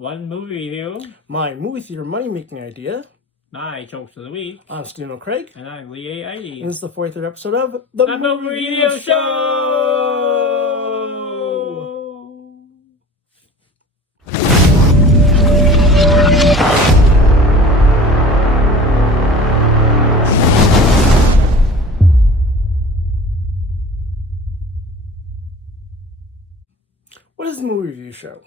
One movie review. My movie theater money-making idea. My Jokes of the Week. I'm Stephen Craig. And I'm Lee A.I.D. And this is the 43rd episode of The Movie Review Show! What is the movie review show?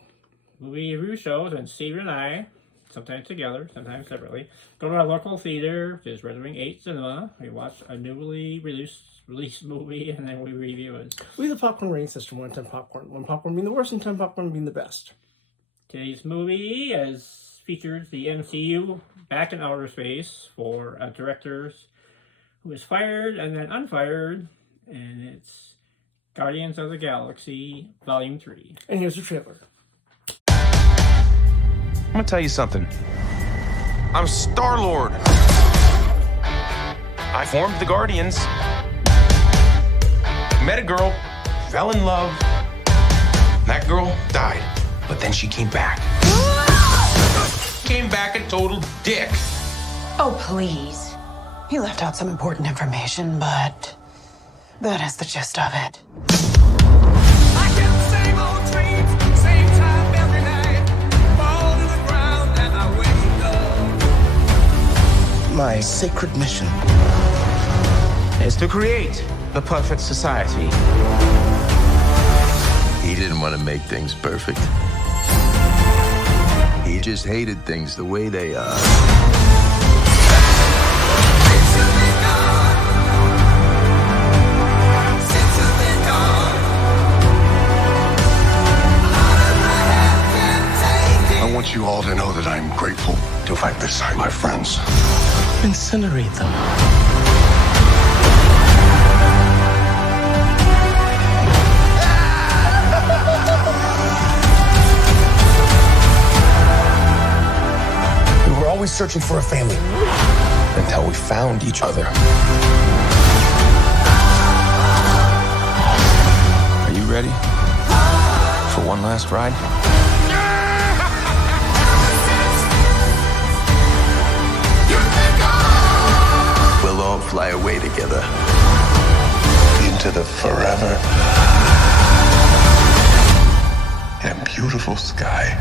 Movie review shows, and Steve and I, sometimes together, sometimes separately, go to our local theater, which is Red Wing 8 Cinema. We watch a newly released movie, and then we review it. We have the popcorn rating system, 1 to 10 popcorn. 1 popcorn being the worst and 10 popcorn being the best. Today's movie features the MCU back in outer space for a director who was fired and then unfired, and it's Guardians of the Galaxy Volume 3. And here's the trailer. I'm gonna tell you something. I'm Star-Lord. I formed the Guardians. Met a girl, fell in love. That girl died, but then she came back. Came back a total dick. Oh, please. You left out some important information, but that is the gist of it. I get the same old dreams, same time every night. Fall to the ground and I wake up. My sacred mission Is to create the perfect society. He didn't want to make things perfect. He just hated things the way they are. I want you all to know that I'm grateful to fight beside my friends. incinerate them. We were always searching for a family until we found each other. Are you ready for one last ride? We'll all fly away together. Into the forever and beautiful sky.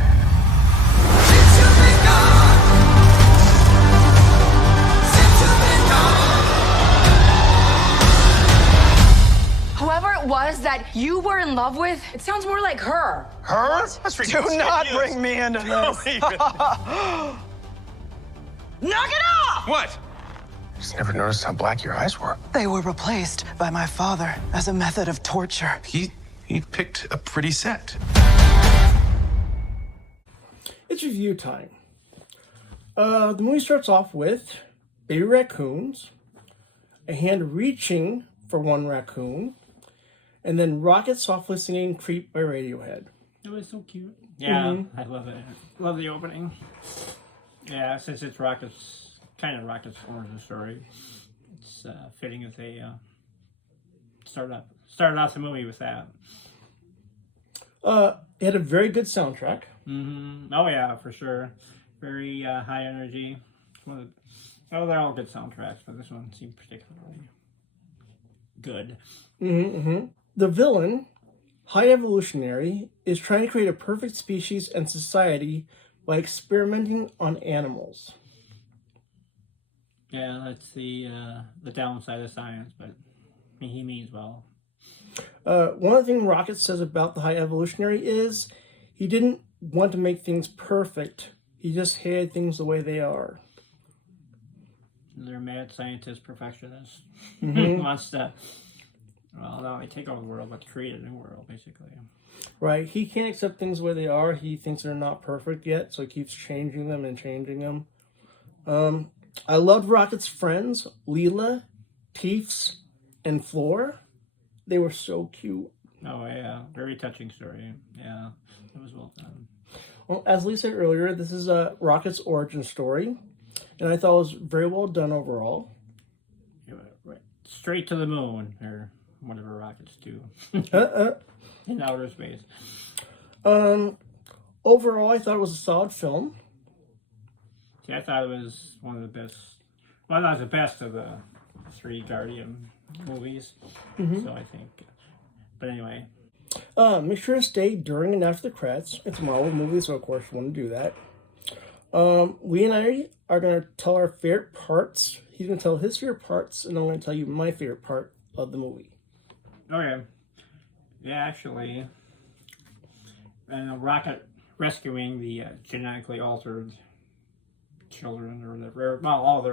Whoever it was that you were in love with, it sounds more like her. Her? That's ridiculous. Do not bring me into this. Knock it off! What? Just never noticed how black your eyes were. They were replaced by my father as a method of torture. He picked a pretty set. It's review time. The movie starts off with baby raccoons, a hand reaching for one raccoon, and then Rocket softly singing Creep by Radiohead. It was so cute. Yeah, I love it. Love the opening. Yeah, since it's Rocket's origin story, it's fitting as they started off the movie with that. It had a very good soundtrack. Oh yeah, for sure. Very high energy. They're all good soundtracks, but this one seemed particularly good. The villain, High Evolutionary, is trying to create a perfect species and society by experimenting on animals. Yeah, that's the downside of science, but he means well. One of the things Rocket says about the High Evolutionary is he didn't want to make things perfect. He just hated things the way they are. They're mad scientist perfectionists. Wants to, not only take over the world, but create a new world, basically. Right. He can't accept things the way they are. He thinks they're not perfect yet, so he keeps changing them and changing them. I loved Rocket's friends, Leela, Teefs, and Floor. They were so cute. Oh, yeah. Very touching story. Yeah. It was well done. Well, as Lee said earlier, this is Rocket's origin story, and I thought it was very well done overall. Yeah, right. Straight to the moon, or whatever rockets do. In outer space. Overall, I thought it was a solid film. See, I thought it was one of the best. Well, not the best of the 3 Guardian movies. So I think. But anyway. Make sure to stay during and after the credits. It's a Marvel movie, so of course you want to do that. Lee and I are going to tell our favorite parts. He's going to tell his favorite parts, and I'm going to tell you my favorite part of the movie. Okay. Yeah, actually. And Rocket rescuing the genetically altered children, or well, all the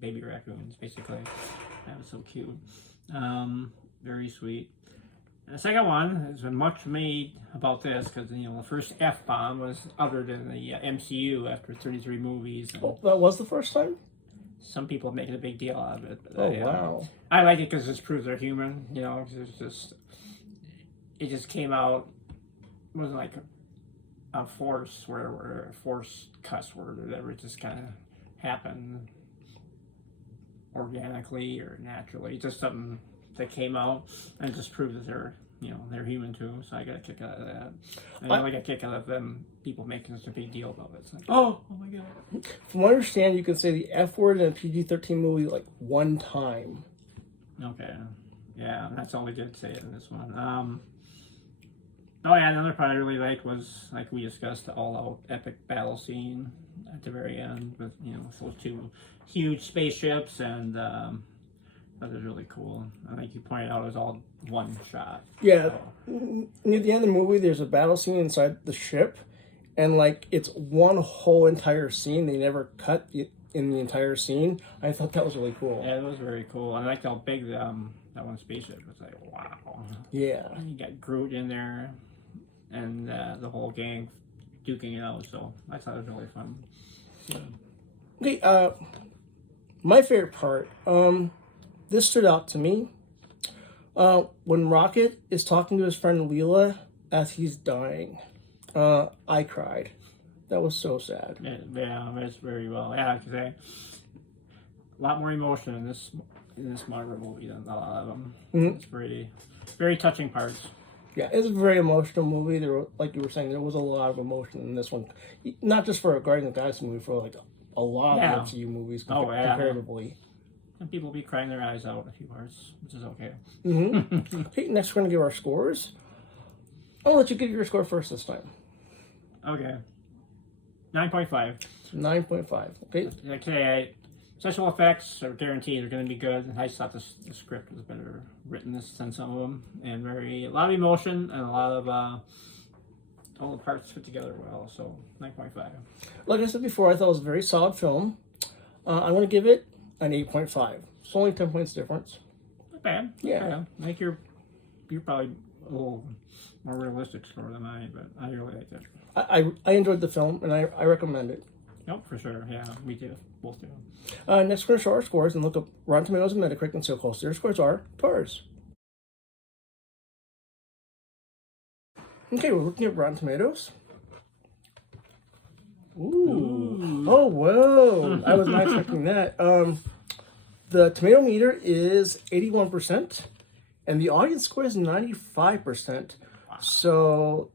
baby raccoons, basically. That was so cute. Very sweet. And the second one has been much made about this because the first F-bomb was uttered in the MCU after 33 movies. And Oh, that was the first time? some people make a big deal out of it. But Wow. I like it because it proves they're human. 'Cause it just came out. It wasn't like a force or a force cuss word or whatever. It just kind of happened organically or naturally. Just something that came out and it just proved that they're human too. So I got a kick out of that. And I got a kick out of them people making such a big deal about it. It's like, oh my god. From what I understand, you can say the F word in a PG-13 movie like one time. Okay. Yeah, that's all we did say in this one. Oh yeah, another part I really liked was, like we discussed, the all-out epic battle scene at the very end with those 2 huge spaceships, and that was really cool. And like you pointed out, it was all one shot. Yeah. Near the end of the movie, there's a battle scene inside the ship, and like it's one whole entire scene. They never cut in the entire scene. I thought that was really cool. Yeah, it was very cool. I liked how big that one spaceship was. Like, wow. Yeah. And you got Groot in there, and the whole gang duking it out. So I thought it was really fun. So. Okay. My favorite part. This stood out to me. When Rocket is talking to his friend Leela as he's dying, I cried. That was so sad. Yeah, that's very well. Yeah, because a lot more emotion in this Marvel movie than a lot of them. It's very touching parts. Yeah, it's a very emotional movie. There were, like you were saying, there was a lot of emotion in this one. Not just for a Guardian of the Galaxy movie, for like a lot of MCU movies comparatively. And people will be crying their eyes out in a few parts, which is okay. Okay, next we're going to give our scores. I'll let you give your score first this time. Okay. 9.5. 9.5. Okay. Okay, special effects are guaranteed are going to be good. I just thought the script was better written than some of them. And a lot of emotion and a lot of all the parts fit together well. So 9.5. Like I said before, I thought it was a very solid film. I'm going to give it an 8.5. It's only 10 points difference. Not bad. Yeah. Not bad. I think you're probably a little more realistic score than I, but I really liked it. I enjoyed the film, and I recommend it. Nope, for sure. Yeah, me too. Both do. Next, we're going to show our scores and look up Rotten Tomatoes and Metacritic and see how close their scores are to ours. Okay, we're looking at Rotten Tomatoes. Ooh. Oh, whoa. I was not expecting that. The tomato meter is 81%, and the audience score is 95%. Wow. So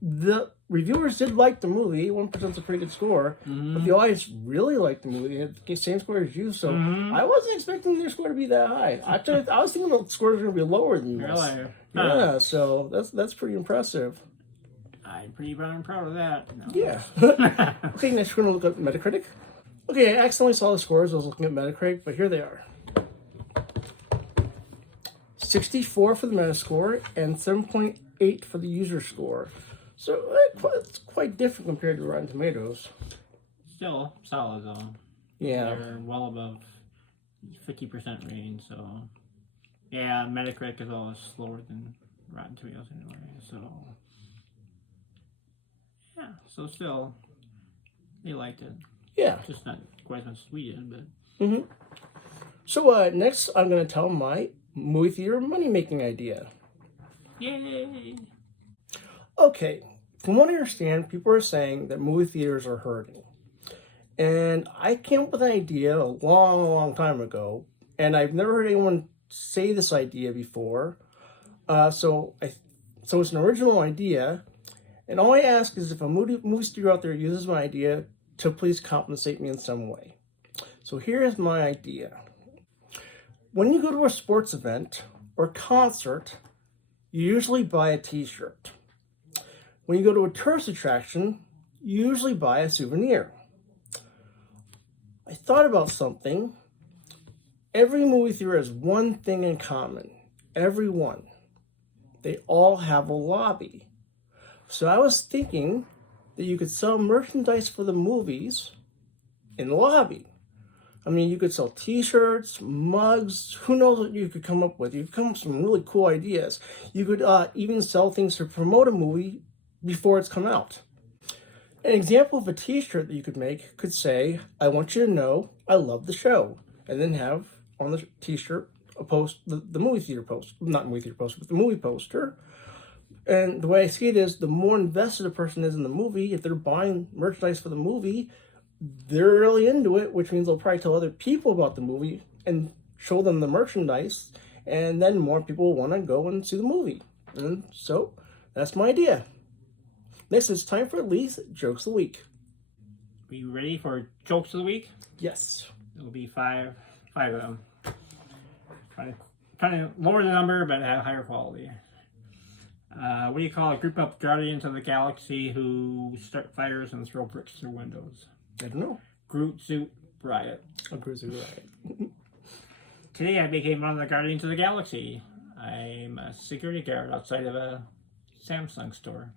the reviewers did like the movie. 1% is a pretty good score, but the audience really liked the movie. They had the same score as you, so I wasn't expecting their score to be that high. I was thinking the scores were going to be lower than this. Really? Yeah, so that's pretty impressive. I'm pretty darn proud of that. No. Yeah. Okay, next we're going to look at Metacritic. Okay, I accidentally saw the scores. I was looking at Metacritic, but here they are. 64 for the Metascore and 7.8 for the user score. So it's quite different compared to Rotten Tomatoes. Still solid though. Yeah. They're well above 50% range, so yeah, Metacritic is always slower than Rotten Tomatoes anyway, so yeah, so still they liked it. Yeah. Just not quite as much as we did, but So next I'm going to tell my movie theater money-making idea. yay! Okay, from what I understand, people are saying that movie theaters are hurting. And I came up with an idea a long time ago, and I've never heard anyone say this idea before. So it's an original idea, And all I ask is if a movie studio out there uses my idea to please compensate me in some way. So here is my idea. When you go to a sports event or concert, you usually buy a t-shirt. When you go to a tourist attraction, you usually buy a souvenir. I thought about something. Every movie theater has one thing in common. Every one. They all have a lobby. So I was thinking that you could sell merchandise for the movies in the lobby. I mean, you could sell t-shirts, mugs, who knows what you could come up with. You could come up with some really cool ideas. You could even sell things to promote a movie before it's come out. An example of a t-shirt that you could make could say, I want you to know I love the show. And then have on the t-shirt a post, the movie theater post, not movie theater poster, but the movie poster. And the way I see it is, the more invested a person is in the movie, if they're buying merchandise for the movie, they're really into it, which means they'll probably tell other people about the movie and show them the merchandise, and then more people will want to go and see the movie. And so, that's my idea. Next, it's time for Lee's Jokes of the Week. Are you ready for Jokes of the Week? Yes. It'll be five of them. Trying to lower the number, but have higher quality. What do you call a group of Guardians of the Galaxy who start fires and throw bricks through windows? I don't know. Groot Suit Riot. A Groot Suit Riot. Today I became one of the Guardians of the Galaxy. I'm a security guard outside of a Samsung store.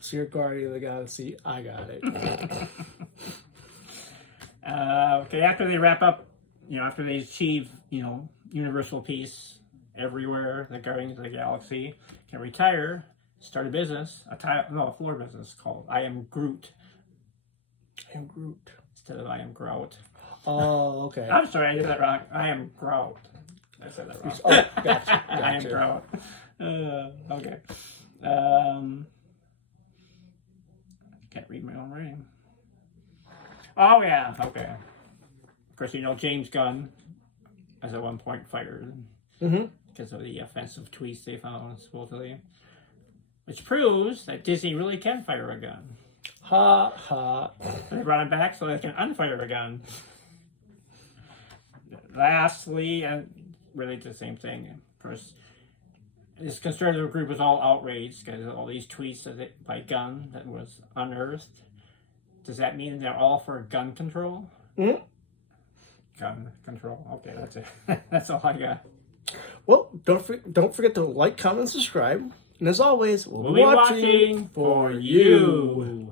So you're Guardian of the Galaxy. I got it. Okay, after they wrap up, after they achieve, universal peace everywhere, the Guardians of the Galaxy can retire, start a business, a floor business called I Am Groot. I am Groot. Instead of I Am Grout. Oh, okay. I'm sorry, I did that wrong. I am Grout. I said that wrong. Oh, gotcha. I am Grout. Okay. Can't read my own writing. Oh, yeah. Okay. Of course, James Gunn was at one point fired because of the offensive tweets they found, supposedly. Which proves that Disney really can fire a gun. Ha, ha. They brought him back so they can unfire a gun. Lastly, and really the same thing, of course, this conservative group was all outraged because of all these tweets by Gunn that was unearthed. Does that mean they're all for gun control? Mm-hmm. Gun control. Okay, that's it. That's all I got. Well, don't forget to like, comment, subscribe. And as always, we'll be watching for you.